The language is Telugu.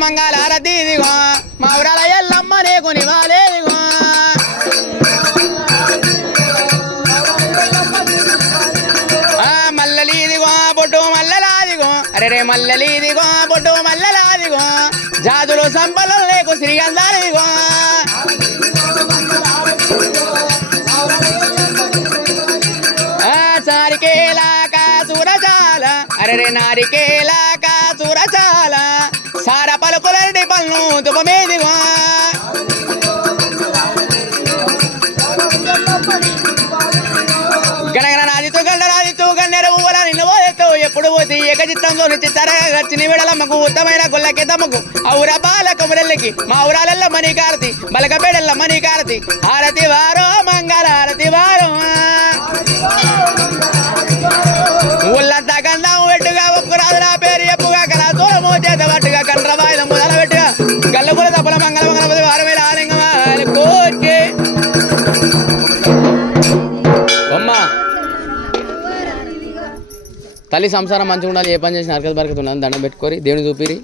మంగళారతి ఇదిగో మా ఊరాల ఎల్లమ్మ నీకు నివాలేదిగో మల్లలిదిగో బొట్టు మల్లలాదిగో అరే మల్లలిదిగో బొట్టు మల్లలాదిగో జాతులు సంపదలు లేకు శ్రీగంధాలిదిగో సారికేలాక సురచాల అరే నారికేలాక సురచాల సార పలుకులటి పళ్ళు తుపమేదిగో గణగణ నాదితో గండరాదితో గన్నెర ఊవల నిన్ను పోతూ ఎప్పుడు పోతే ఏకచిత్తంతో చిత్తరగచ్చిని విడలమ్మకు ఉత్తమైన గొల్లకి తమ్మకు ఔర బాల కమురెల్లకి మా ఊరాలెల్ల మణి కారతి బలకబేడెల్ల మణి కారతి హారతి వారో మంగళ హారతి వారో ఊళ్ళంతా గంధం పెట్టుగా ఒక్క రాదు నా పేరు ఎప్పుగా కల దూరమో చేత పట్టుగా కండ్రవాయిల మొదల పెట్టుగా గల్లపుల తప్పుల మంగళ మంగళపతి వారమేల ఆలింగమా కోర్కే అమ్మా తల్లి సంసారం మంచిగా ఉండాలి ఏ పని చేసిన అరకత బరకత ఉండాలి దండం పెట్టుకోరి దేవుని చూపిరి